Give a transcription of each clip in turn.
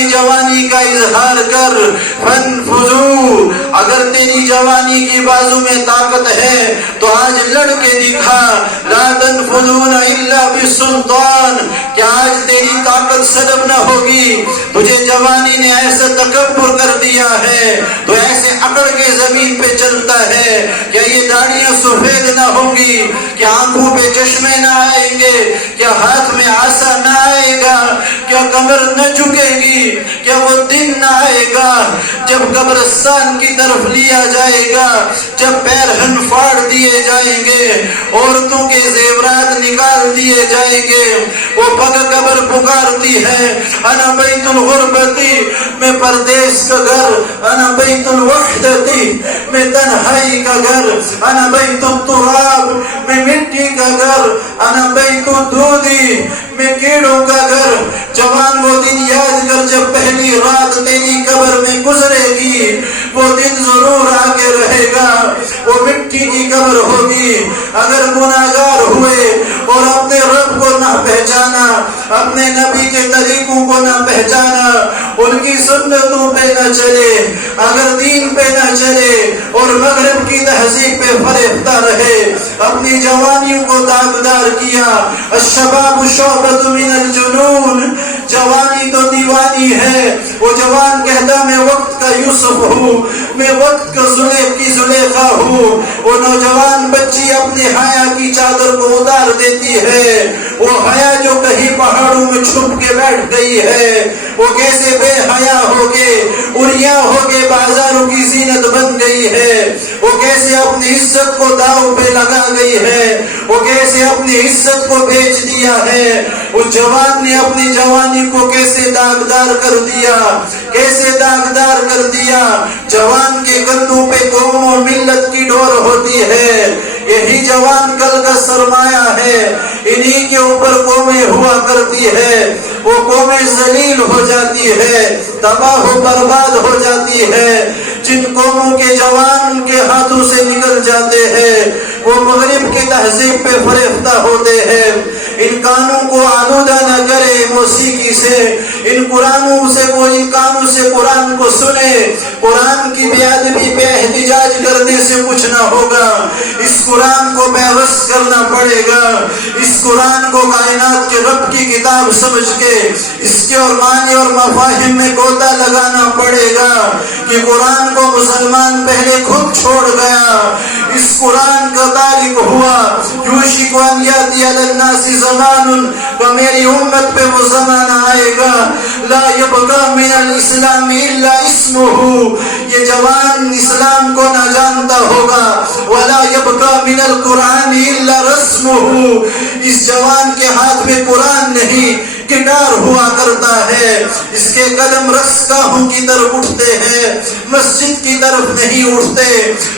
اپنی جوانی کا اظہار کر. فانفذوا، اگر تیری جوانی کی بازو میں طاقت ہے تو آج لڑ کے دکھا. لا تنفذون الا بالسلطان، کہ آج تیری طاقت سلب نہ ہوگی. تجھے جوانی نے ایسا تکبر کر دیا ہے، تو ایسے اکڑ کے زمین پہ چلتا ہے. کیا یہ داڑیاں سفید نہ ہوں گی؟ کیا آنکھوں پہ چشمے نہ آئیں گے؟ کیا ہاتھ میں عصا نہ آئے گا؟ کیا کمر نہ جھکے گی؟ کیا وہ دن نہ آئے گا جب قبرستان کی طرف لیا جائے گا، جب پیرہن پھاڑ دیے جائیں گے، عورتوں کے زیورات نکال دیے جائیں گے؟ وہ پگ قبر پکارتی ہے، انا بیت الغربتی، میں پردیس کا گھر. انا بیت الوحدتی، میں تنہائی کا گھر. انا بیت التراب، میں مٹی کا گھر. انا بیت الدودی، میں کیڑوں کا گھر. جوان وہ دن یاد کر جب پہلی رات تیری قبر میں گزرے گی. وہ دن ضرور آگے رہے گا. وہ مٹی کی قبر ہوگی. اگر گناہگار ہوئے اور اپنے رب کو نہ پہچانا، اپنے نبی کے طریقوں کو نہ پہچانا، ان کی سنتوں پہ نہ چلے، اگر دین پہ نہ چلے اور مغرب کی تہذیب پہ فریفتہ رہے، اپنی جوانیوں کو داغدار کیا. الشباب شعبۃ من الجنون، جوانی تو دیوانی ہے. وہ جوان کہتا میں وقت کا یوسف ہوں، میں وقت کا زلیخا ہوں. وہ نوجوان بچی اپنے حیا کی چادر کو اتار دیتی ہے. وہ حیا جو کہیں پہاڑوں میں چھپ کے بیٹھ گئی ہے، وہ کیسے بے حیا ہوگے، اریا ہوگے، بازاروں کی زینت بن گئی ہے. وہ کیسے اپنی عزت کو داؤ پہ لگا گئی ہے، وہ کیسے اپنی عزت کو بیچ دیا ہے. اس جوان نے اپنی جوانی کو کیسے داغدار کر دیا، کیسے داغدار کر دیا. جوان کے کندھوں پہ قوم و ملت کی ڈور ہوتی ہے. یہی جوان کل کا سرمایہ ہے. انہی کے اوپر قومیں ہوا کرتی ہے. وہ قومیں ذلیل ہو جاتی ہے، تباہ و برباد ہو جاتی ہے. جن قوموں کے جوان کے ہاتھوں سے نکل جاتے ہیں وہ مغرب کی تہذیب پہ فریفتہ ہوتے ہیں. ان کانوں کو آلودہ نہ کرے موسیقی سے، ان کانوں سے قرآن کو سنے. قرآن کی بے ادبی پہ احتجاج کرنے سے کچھ نہ ہوگا. اس قرآن کو بے بس کرنا پڑے گا. اس قرآن کو کائنات کے رب کی کتاب سمجھ کے اس کے اور معنی اور مفاہیم میں گوتا لگانا پڑے گا کہ قرآن کو مسلمان پہلے خود چھوڑ گیا. اس قرآن کا تارک ہوا. یوشک ان یاتی علی الناس زمان، و میری امت پہ وہ زمانہ آئے گا لا یبقى من الاسلام الا اسمہ، یہ جوان اسلام کو نہ جانتا ہوگا. ولا یبقى من القرآن الا رسمہ، اس جوان کے ہاتھ میں قرآن نہیں کتار ہوا کرتا ہے. اس کے قدم رقصگاہوں کی طرف اٹھتے ہیں، مسجد کی طرف نہیں اٹھتے.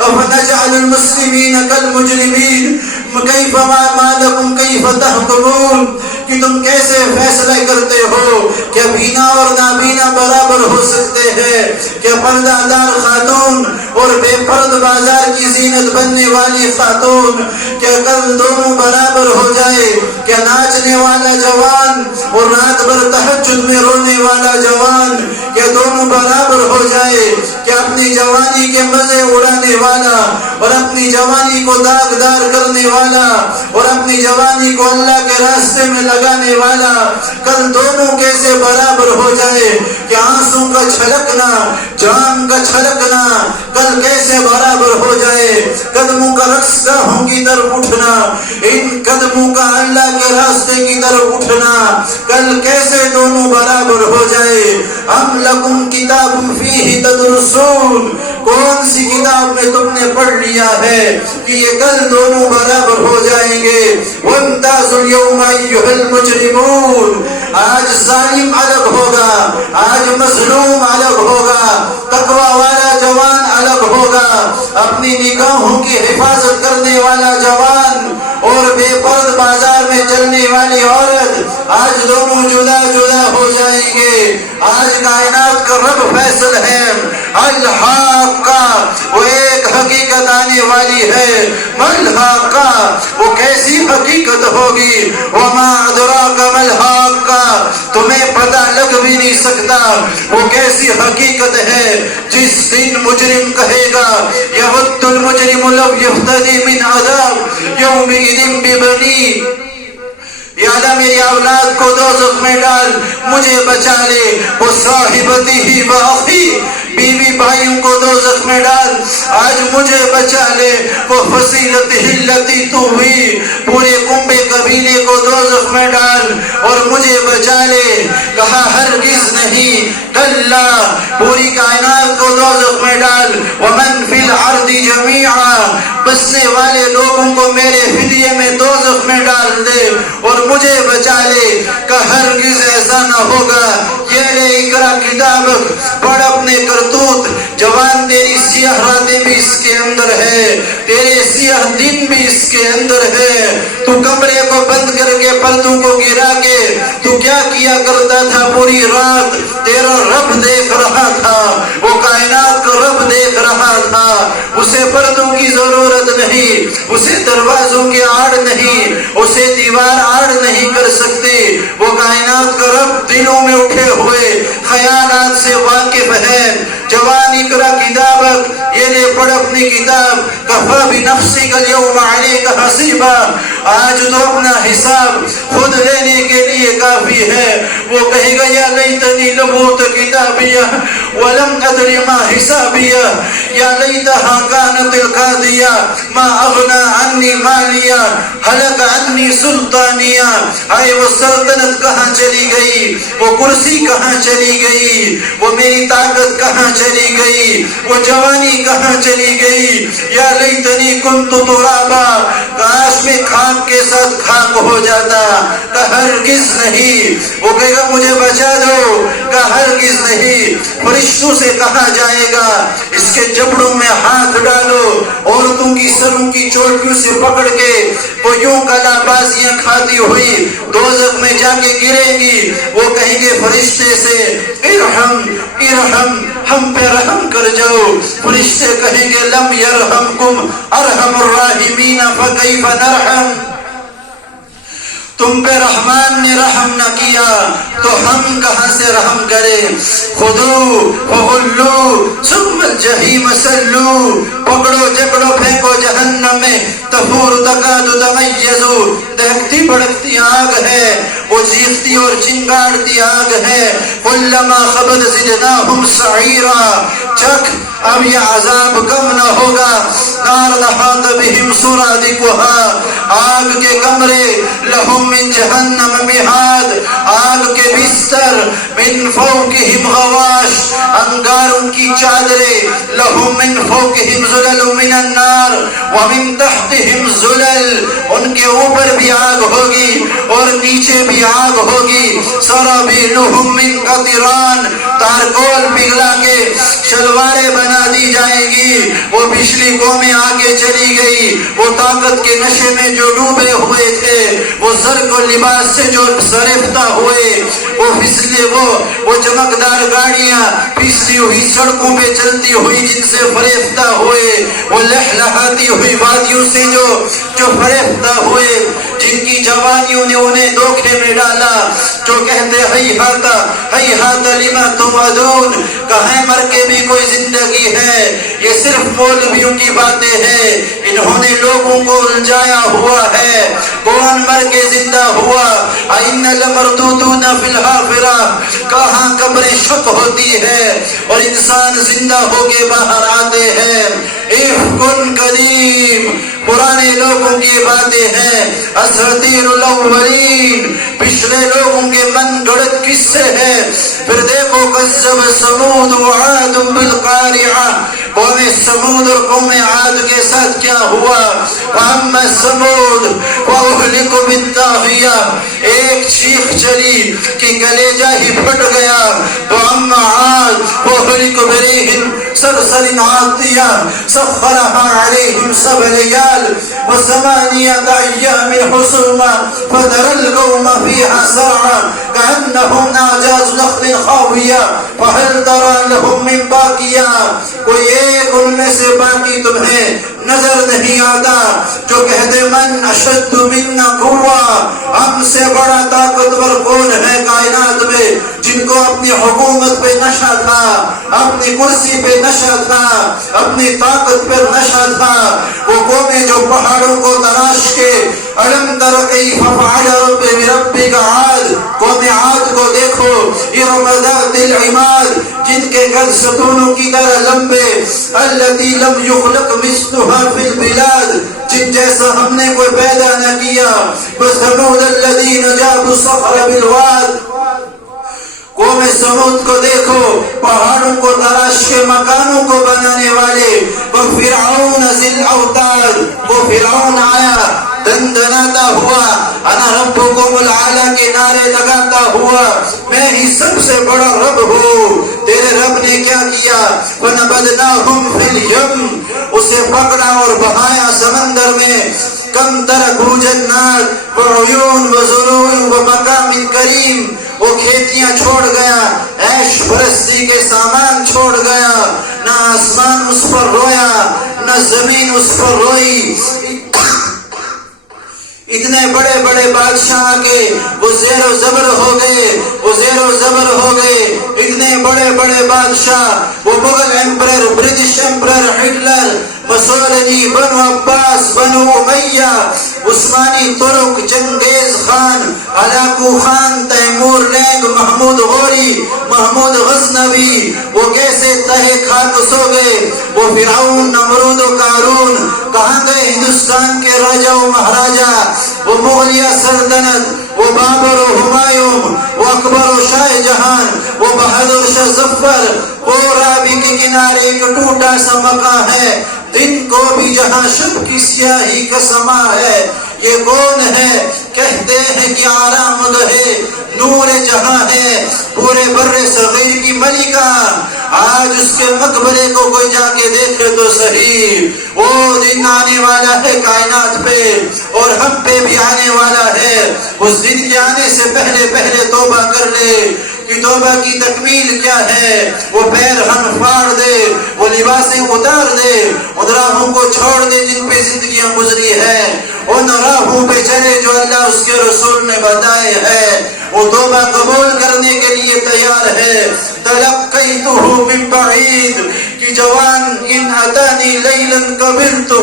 افنجعل المسلمین کالمجرمین کیف ما لکم کیف تحکمون، کہ تم کیسے فیصلہ کرتے ہو؟ کیا بینا اور نابینا برابر ہو سکتے ہیں؟ کیا پردہ دار خاتون اور بے پرد بازار کی زینت بننے والی خاتون کیا کل دونوں برابر ہو جائے؟ کیا ناچنے والا جوان اور رات بھر تہجد میں رونے والا جوان کیا دونوں برابر ہو جائے؟ کیا اپنی جوانی کے مزے اڑانے والا اور اپنی جوانی کو داغدار کرنے والا اور اپنی جوانی کو اللہ کے راستے میں لگانے والا کل دونوں کیسے برابر ہو جائے؟ کہ آنسوں کا چھلکنا، جان کا چھلکنا کل کیسے برابر ہو جائے؟ قدموں کا رقص گاہوں کی طرف اٹھنا، ان قدموں کا اللہ کے راستے کی طرف اٹھنا کل کیسے دونوں برابر ہو جائے؟ ام لکم کتاب فیہ تدرسون، کون سی کتاب میں تم نے پڑھ لیا ہے کہ یہ کل دونوں برابر ہو جائیں گے؟ وامتازوا اليوم ایھا المجرمون، آج ظالم الگ ہوگا، آج مظلوم الگ ہوگا، تقوی والا جوان الگ ہوگا، اپنی نگاہوں کی حفاظت کرنے والا جوان اور بے پرد بازار میں چلنے والی عورت آج دونوں جدا جدا ہو جائیں گے. آج کائنات کا رب فیصل ہے. الحاقہ، وہ ایک حقیقت آنے والی ہے. ملحاقہ، وہ کیسی حقیقت ہوگی؟ وما ادراک ملحاقہ، تمہیں پتہ لگ بھی نہیں سکتا سکتا وہ کیسی حقیقت ہے جس دن مجرم کہے گا یود المجرم لو یفتدی من عذاب یومئذ ببنی، یا اللہ میری اولاد کو دوزخ میں ڈال، مجھے بچا لے، وہ صاحبتی ہی واخی، بیوی بھائیوں کو دوزخ میں ڈال، آج مجھے بچا لے، وہ فصیلت ہلتی تو ہوئی، پورے کنبے قبیلے کو دوزخ میں ڈال اور مجھے بچا لے۔ کہا ہرگز نہیں، کلا، پوری کائنات کو دوزخ میں ڈال، ومن فی الارض جمیعا، بسنے والے لوگوں کو میرے فدیے میں دوزخ میں ڈال دے اور مجھے بچا لے۔ کہ ہرگز ایسا نہ ہوگا، یہ لے اقرا کتاب، پڑھ اپنے کرتوت، جوان تیری سیاہ راتیں بھی اس کے اندر ہے، تیرے سیاہ دن بھی اس کے اندر ہے، تو کمرے کو بند کر کے پردوں کو گرا کے تو کیا کیا کرتا تھا پوری رات؟ تیرا رب دیکھ رہا تھا، وہ کائنات کا رب دیکھ رہا تھا، اسے پردوں کی ضرورت نہیں، اسے دروازوں کی آڑ نہیں، اسے دیوار آڑ نہیں کر سکتے، وہ کائنات کا رب دلوں میں اٹھے ہوئے خیالات سے واقف ہے۔ جوان اقرا کتابک، یہ لے پڑھ اپنی کتاب، کفا بنفسک اليوم علیک حسیبا، آج تو اپنا حساب خود لینے کے لیے کافی ہے۔ وہ کہے گا یا لیتنی لم اوت کتابیہ ولم ادر ما حسابیہ، یا لیتہا کانت القاضیہ ما اغنی عنی مالیہ ہلک عنی سلطانیہ، آئے وہ سلطنت کہاں چلی گئی، وہ کرسی کہاں چلی گئی، وہ میری طاقت کہاں چلی گئی، وہ جوانی کہاں چلی گئی، یا لیتنی کنت ترابا، کاش میں خاک کے ساتھ خاک ہو جاتا۔ کہ ہرگز نہیں، وہ کہے گا مجھے بچا دو، کہ ہرگز نہیں۔ فرشتوں سے کہا جائے گا اس کے جبڑوں میں ہاتھ ڈالو، عورتوں کی سروں کی چوٹیوں سے پکڑ کے وہ یوں کلا بازیاں کھاتی ہوئی دوزخ میں جا کے گریں گی۔ وہ کہیں گے فرشتے سے ارحم ارحم، ہم پہ رحم کر جاؤ۔ فرشتے کہیں گے لم یرحمکم ارحم الراحمین فکیف نرحم، تم پہ رحمان نے رحم نہ کیا تو ہم کہاں سے رحم کریں۔ خذو فغلو ثم الجحیم صلو، پکڑو جکڑو پھینکو جہنم میں، تفور تکاد تمیز، دہکتی بھڑکتی آگ ہے، وہ چیختی اور چنگاڑتی آگ ہے۔ کلما خبت زدناہم سعیرا، چکھ اب یہ عذاب کم نہ ہوگا۔ نار احاط بہم سرادقها، آگ کے کمرے، لہم من جہنم مہاد، آگ کے بستر، من فوقہم غواش، انگاروں کی چادریں، لہم من فوقہم ظلل من النار ومن تحتہم ظلل، ان کے اوپر بھی آگ ہوگی اور نیچے بھی آگ ہوگی۔ سرابیلہم من قطران، تارکول پگھلا کے شلواریں بنا دی جائیں گی۔ وہ پچھلی قومیں آگے چلی گئی، وہ طاقت کے نشے میں جو ڈوبے ہوئے تھے، وہ زر کو لباس سے جو سرفتہ ہوئے، وہ پھسلے، وہ چمکدار گاڑیاں پھسلی ہوئی سڑکوں پہ چلتی ہوئی جن سے فریفتہ ہوئے، وہ لہلہاتی ہوئی وادیوں سے جو فریفتہ ہوئے، جن کی جوانیوں نے انہیں دھوکے میں ڈالا، جو کہتے ہیہات لما توعدون، کہاں مر کے بھی کوئی زندگی ہے، یہ صرف مولویوں کی باتیں ہیں، انہوں نے لوگوں کو الجھایا ہوا ہے۔ کون مر کے زندہ ہوا؟ اَإِنَّ لَمَرْدُودُونَ فِي الْحَافِرَةِ، کہاں قبر شک ہوتی ہے اور انسان زندہ ہو کے باہر آتے ہیں۔ افکن قدیم، پرانے لوگوں کی باتیں ہیں، اساطیر الاولین، پچھلے لوگوں کے من گھڑت قصے ہیں۔ پھر دیکھو کذب ثمود وعاد بالقارعہ، قوم سمود اور قوم عاد کے ساتھ کیا ہوا۔ فاما ثمود فاہلکوا بالطاغیہ، ایک چیخ چلی کہ کلیجہ ہی پھٹ گیا۔ تو اما عاد فاہلکوا بریح صرصر عاتیہ سخرها علیہم سبع لیال وثمانیۃ ایام حسوما فتری القوم فیہا صرعا کأنہم اعجاز نخل خاویہ فہل تری لہم من باقیہ، کوئی ایک ان میں سے باقی تمہیں نظر نہیں آتا، جو کہتے من اشد منا قوہ، ہم سے بڑا طاقتور کون ہے کائنات میں، جن کو اپنی حکومت پہ نشہ تھا، اپنی کرسی پہ نشہ تھا، اپنی طاقت پہ نشہ تھا، وہ قومیں جو پہاڑوں کو تراش کے علم تر کیف فعل بربک عاد، قوم عاد کو دیکھو، ارم ذات العماد، جن کے قد ستونوں کی طرح لمبے، التی لم یخلق مثلها فی البلاد، جن جیسا ہم نے کوئی پیدا نہ کیا، وثمود الذین جابوا الصخر بالواد، قوم سمود کو دیکھو، پہاڑوں کو تراش کے مکانوں کو بنانے والے، وفرعون ذی الاوتاد، وہ فرعون آیا دندناتا ہوا، انا ربکم العالی کے نعرے لگاتا ہوا، میں ہی سب سے بڑا رب ہوں، تیرے رب نے کیا کیا، فنبذناہم فی الیم، اسے پکڑا اور بہایا سمندر میں، کم ترکوا جنات وعیون وزروع ومقام کریم، وہ کھیتیاں چھوڑ گیا، عیش پرستی کے سامان چھوڑ گیا، نہ آسمان اس پر رویا، نہ زمین اس پر روئی، اتنے بڑے بڑے بادشاہ کے وہ زیر و زبر ہو گئے، وہ زیر و زبر ہو گئے، اتنے بڑے بڑے بادشاہ، وہ Mughal emperor, British emperor, Hitler, Mussolini, بنو عباس، بنو امیہ، عثمانی ترک، چنگیز خان، ہلاکو خان، تیمور لینگ، محمود غوری، محمود غزنوی، وہ کیسے تہے خاک سو گئے، وہ فرعون، نمرود و قارون، کہاں گئے ہندوستان کے راجہ و مہاراجہ، وہ مغلیہ سلطنت، وہ بابر و ہمایوں، وہ اکبر و شاہ جہان، وہ بہادر شاہ ظفر، وہ رابی کے کنارے ایک ٹوٹا سا مقام ہے، دن کو بھی جہاں شب کی سیاہی کا سما ہے، یہ کون ہے، کہتے ہیں کہ آرام گاہ نور جہاں ہے، پورے بر صغیر کی ملکہ، آج اس کے مقبرے کو کوئی جا کے دیکھے تو صحیح، وہ دن آنے والا ہے کائنات پہ، اور ہم پہ بھی آنے والا ہے، اس دن کے آنے سے پہلے پہلے توبہ کر لے، کہ توبہ کی تکمیل کیا ہے، وہ پیر ہم پھاڑ دے، وہ لباسیں اتار دے، ان راہوں کو چھوڑ دے جن پہ زندگیاں گزری ہے، ان راہوں پہ چلے جو اللہ اس کے رسول نے بتائے ہیں، وہ توبہ قبول کرنے کے لیے تیار ہے، تلقیتہ من بعید، کہ جوان ان اتانی لیلا قبلتہ،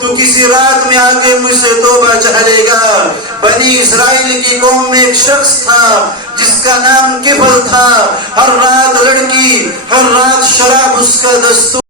تو کسی رات میں آ کے مجھ سے توبہ چاہ لے گا، بنی اسرائیل کی قوم میں ایک شخص تھا جس کا نام کفل تھا، ہر رات لڑکی، ہر رات شراب اس کا دستور